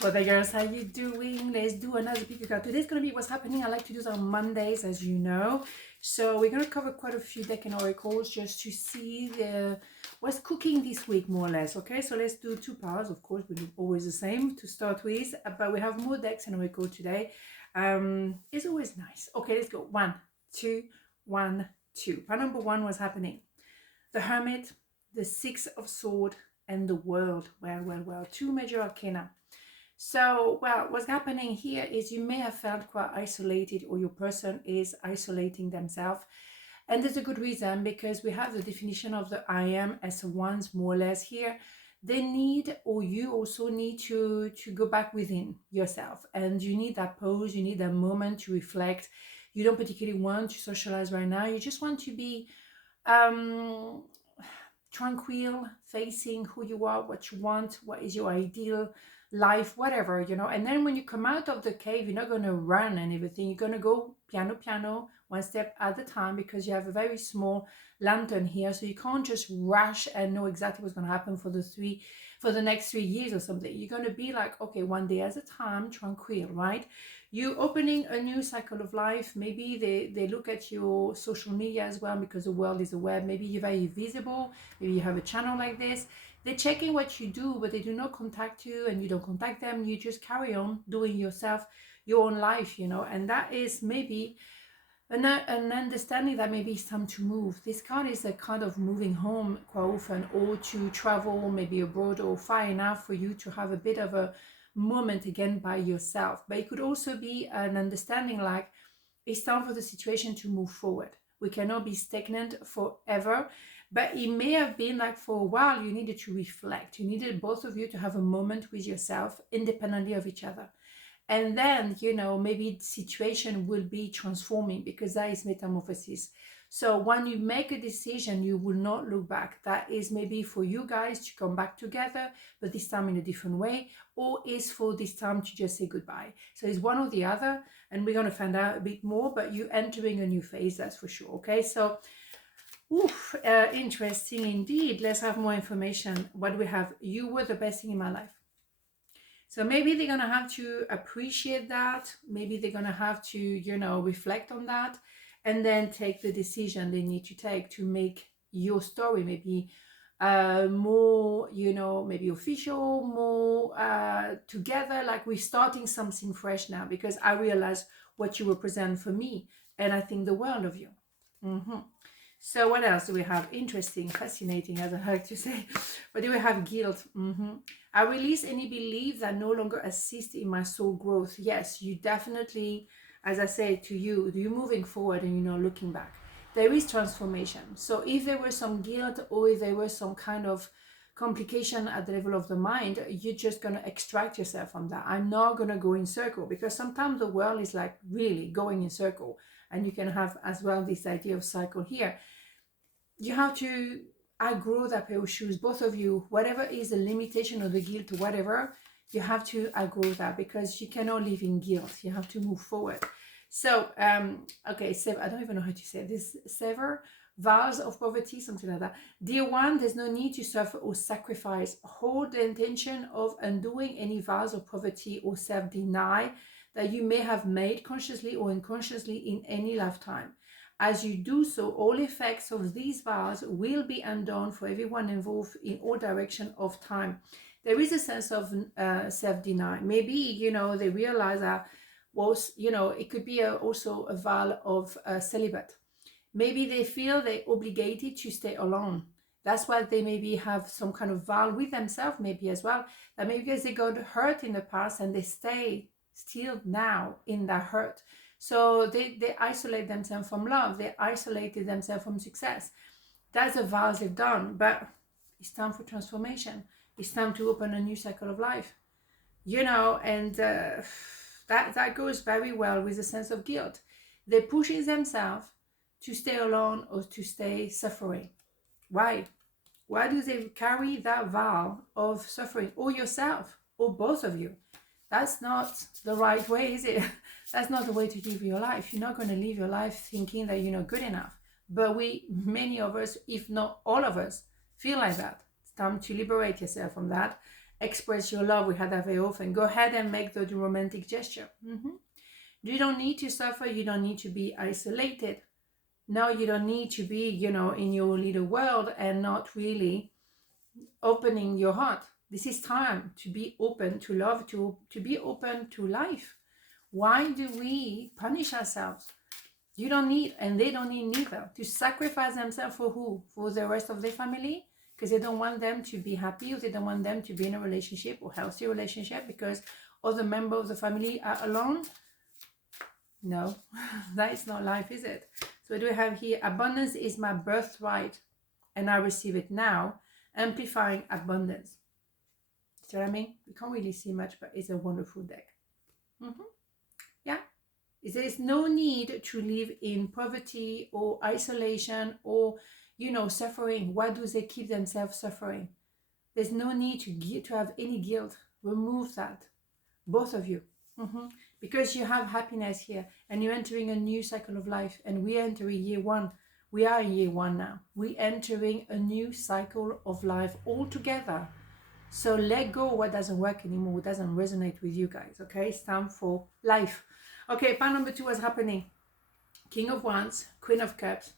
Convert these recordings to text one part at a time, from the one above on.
What the girls, how you doing? Let's do another pick card. Today's gonna be what's happening. I like to do this on Mondays, as you know. So we're gonna cover quite a few deck and oracles just to see what's cooking this week, more or less. Okay, so let's do two piles. Of course, we do always the same to start with, but we have more decks and oracle today. It's always nice. Okay, let's go. 1, 2, 1, 2. Pile number 1, what's happening? The Hermit, the Six of Swords, and the World. Well. Two major arcana. So, well, what's happening here is you may have felt quite isolated, or your person is isolating themselves. And there's a good reason, because we have the definition of the I am as ones, more or less here. They need, or you also need to go back within yourself. And you need that pause, you need that moment to reflect. You don't particularly want to socialize right now. You just want to be tranquil, facing who you are, what you want, what is your ideal life, whatever, you know. And then when you come out of the cave, you're not going to run and everything. You're going to go piano, one step at a time, because you have a very small lantern here, so you can't just rush and know exactly what's going to happen for the next 3 years or something. You're going to be like, okay, one day at a time, tranquil, right? You opening a new cycle of life. Maybe they look at your social media as well, because the world is a web. Maybe you're very visible, maybe you have a channel like this. They're checking what you do, but they do not contact you, and you don't contact them. You just carry on doing yourself, your own life, you know. And that is maybe an understanding that maybe it's time to move. This card is a kind of moving home quite often, or to travel maybe abroad or far enough for you to have a bit of a moment again by yourself. But it could also be an understanding like it's time for the situation to move forward. We cannot be stagnant forever. But it may have been like for a while you needed to reflect. You needed both of you to have a moment with yourself independently of each other. And then, you know, maybe the situation will be transforming, because that is metamorphosis. So when you make a decision, you will not look back. That is maybe for you guys to come back together, but this time in a different way, or is for this time to just say goodbye. So it's one or the other, and we're going to find out a bit more, but you're entering a new phase, that's for sure. Okay, so interesting indeed. Let's have more information. What do we have? You were the best thing in my life. So maybe they're going to have to appreciate that. Maybe they're going to have to, you know, reflect on that, and then take the decision they need to take to make your story maybe more, you know, maybe official, more together, like we're starting something fresh now, because I realize what you represent for me, and I think the world of you. So what else do we have? Interesting, fascinating, as I like to say. But do we have guilt? I release any belief that no longer assist in my soul growth. Yes, you definitely, as I said to you, you're moving forward and you're not looking back. There is transformation. So if there was some guilt, or if there was some kind of complication at the level of the mind, you're just going to extract yourself from that. I'm not going to go in circle, because sometimes the world is like really going in circle, and you can have as well this idea of cycle here. You have to outgrow that pair of shoes, both of you. Whatever is the limitation or the guilt or whatever, you have to outgrow that, because you cannot live in guilt. You have to move forward. So okay, so I don't even know how to say this. Sever vows of poverty, something like that. Dear one, there's no need to suffer or sacrifice. Hold the intention of undoing any vows of poverty or self-deny that you may have made consciously or unconsciously in any lifetime. As you do so, all effects of these vows will be undone for everyone involved in all direction of time. There is a sense of self-denial. Maybe, you know, they realize that, was, you know, it could be also a vow of celibate. Maybe they feel they're obligated to stay alone. That's why they maybe have some kind of vow with themselves, maybe as well. That maybe because they got hurt in the past and they stay still now in that hurt. So they isolate themselves from love. They isolated themselves from success. That's the vows they've done. But it's time for transformation. It's time to open a new cycle of life. You know, and that goes very well with a sense of guilt. They're pushing themselves to stay alone or to stay suffering. Why? Why do they carry that vow of suffering? Or yourself, or both of you? That's not the right way, is it? That's not the way to live your life. You're not going to live your life thinking that you're not good enough. But many of us, if not all of us, feel like that. It's time to liberate yourself from that express your love. We had that very often. Go ahead and make the romantic gesture. You don't need to suffer. You don't need to be isolated. No, you don't need to be, in your little world and not really opening your heart. This is time to be open to love, to be open to life. Why do we punish ourselves? You don't need, and they don't need neither, to sacrifice themselves for who? For the rest of their family? Because they don't want them to be happy, or they don't want them to be in a relationship or healthy relationship because other members of the family are alone? No, that is not life, is it? So what do we have here? Abundance is my birthright and I receive it now. Amplifying abundance. See what I mean? We can't really see much, but it's a wonderful deck. Yeah. There's no need to live in poverty or isolation or, suffering. Why do they keep themselves suffering? There's no need to have any guilt. Remove that. Both of you. Because you have happiness here and you're entering a new cycle of life, and we are entering year one. We are in year one now. We're entering a new cycle of life altogether. So let go what doesn't work anymore, what doesn't resonate with you guys, okay? It's time for life. Okay, pile number 2 was happening. King of Wands, Queen of Cups,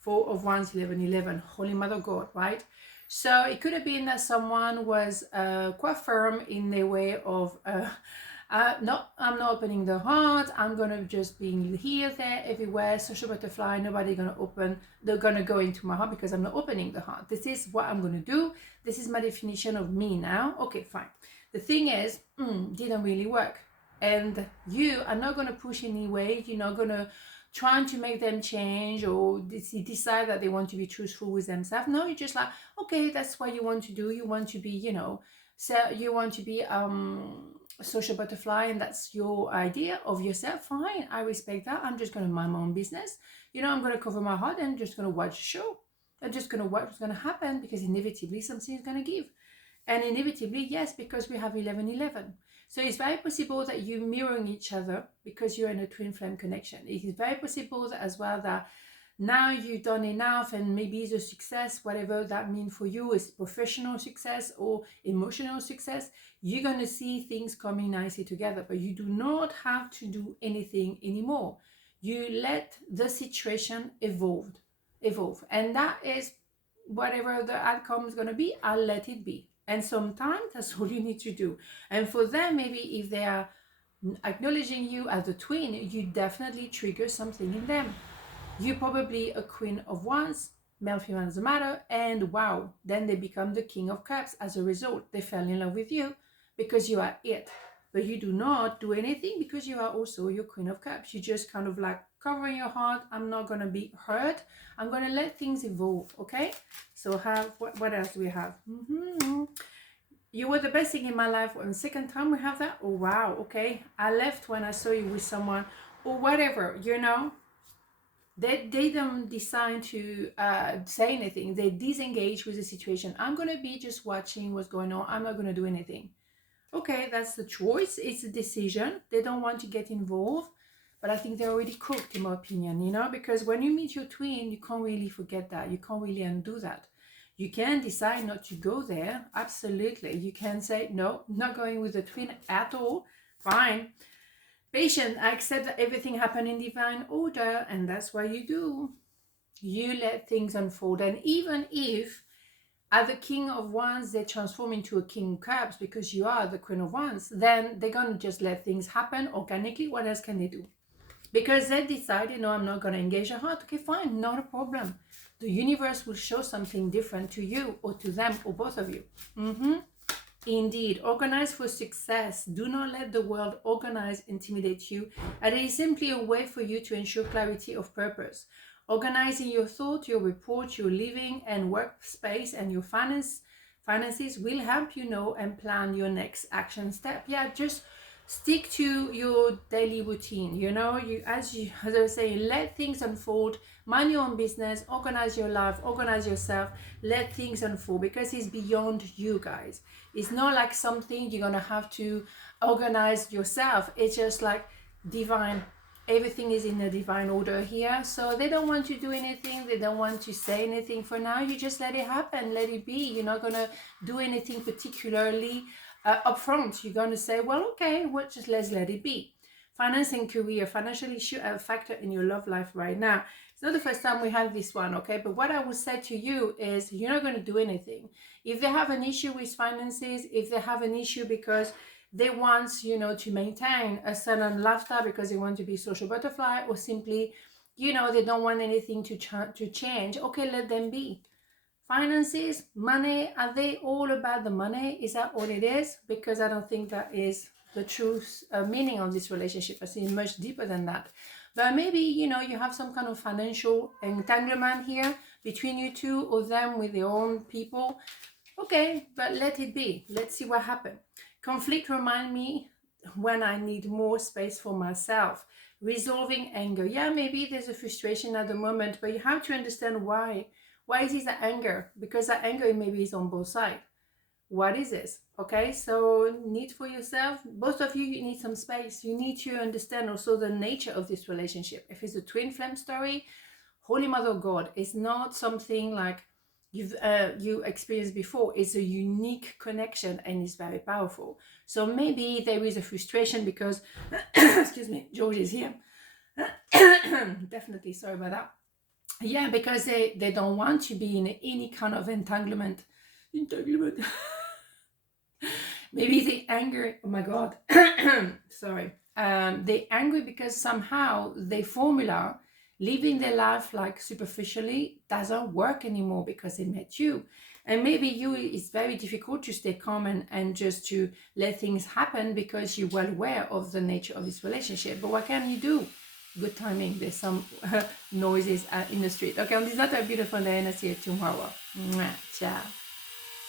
4 of Wands, 11, Holy Mother God, right? So it could have been that someone was quite firm in their way of, no, I'm not opening the heart. I'm going to just be here, there, everywhere, social butterfly. Nobody going to open, they're going to go into my heart because I'm not opening the heart. This is what I'm going to do. This is my definition of me now. Okay, fine. The thing is, didn't really work. And you are not going to push anyway. You're not going to try to make them change or decide that they want to be truthful with themselves. No, you're just like, okay, that's what you want to do. You want to be, so you want to be social butterfly, and that's your idea of yourself. Fine, I respect that. I'm just going to mind my own business. I'm going to cover my heart and just going to watch the show. I'm just going to watch what's going to happen, because inevitably something is going to give. And inevitably, yes, because we have 11. So it's very possible that you're mirroring each other because you're in a twin flame connection. It is very possible that as well that now you've done enough, and maybe the success, whatever that means for you, is professional success or emotional success, you're going to see things coming nicely together. But you do not have to do anything anymore. You let the situation evolve. And that is whatever the outcome is going to be, I'll let it be. And sometimes that's all you need to do. And for them, maybe if they are acknowledging you as a twin, you definitely trigger something in them. You're probably a Queen of Wands, male, female doesn't matter, and wow, then they become the King of Cups as a result. They fell in love with you because you are it. But you do not do anything because you are also your Queen of Cups. You just kind of like covering your heart. I'm not going to be hurt. I'm going to let things evolve, okay? So what else do we have? You were the best thing in my life. And second time we have that. Oh, wow, okay. I left when I saw you with someone or whatever, They don't decide to say anything. They disengage with the situation. I'm going to be just watching what's going on. I'm not going to do anything. Okay, that's the choice. It's a decision. They don't want to get involved. But I think they're already cooked, in my opinion, because when you meet your twin, you can't really forget that. You can't really undo that. You can decide not to go there. Absolutely. You can say, no, not going with the twin at all. Fine. Patient, I accept that everything happened in divine order, and that's what you do. You let things unfold. And even if as the King of Wands, they transform into a King of Cups because you are the Queen of Wands, then they're going to just let things happen organically. What else can they do? Because they decided, no, I'm not going to engage your heart. Okay, fine, not a problem. The universe will show something different to you or to them or both of you. Indeed, organize for success. Do not let the world organize intimidate you. And it is simply a way for you to ensure clarity of purpose. Organizing your thought, your report, your living and workspace, and your finances will help you know and plan your next action step. Yeah, just stick to your daily routine. As I was saying, let things unfold. Mind your own business. Organize your life. Organize yourself. Let things unfold because it's beyond you guys. It's not like something you're gonna have to organize yourself. It's just like divine everything is in the divine order here. So they don't want to do anything. They don't want to say anything for now. You just let it happen. Let it be. You're not going to do anything particularly upfront. You're going to say, well, okay, well, just let's let it be. Finance and career, financial issue are a factor in your love life right now. It's not the first time we have this one, okay? But what I would say to you is you're not going to do anything. If they have an issue with finances, if they have an issue because they want, you know, to maintain a certain lifestyle because they want to be social butterfly, or simply, you know, they don't want anything to change, okay, let them be. Finances, money, are they all about the money? Is that all it is? Because I don't think that is the true meaning of this relationship. I see much deeper than that. But maybe, you know, you have some kind of financial entanglement here between you two, or them with their own people. Okay, but let it be. Let's see what happens. Conflict remind me when I need more space for myself. Resolving anger. Yeah, maybe there's a frustration at the moment, but you have to understand why. Why is it that anger? Because that anger maybe is on both sides. What is this? Okay, so need for yourself, both of you, you need some space. You need to understand also the nature of this relationship. If it's a twin flame story, Holy Mother of God, it's not something like you experienced before. It's a unique connection and it's very powerful. So maybe there is a frustration because excuse me, George is here. Definitely sorry about that. Yeah, because they don't want to be in any kind of entanglement. Maybe they angry, oh my god, sorry, they angry because somehow the formula living their life like superficially doesn't work anymore because they met you. And maybe you, it's very difficult to stay calm and just to let things happen because you're well aware of the nature of this relationship. But what can you do? Good timing, there's some noises in the street. Okay, on this not a beautiful day, and I'll see you tomorrow. Mwah, ciao.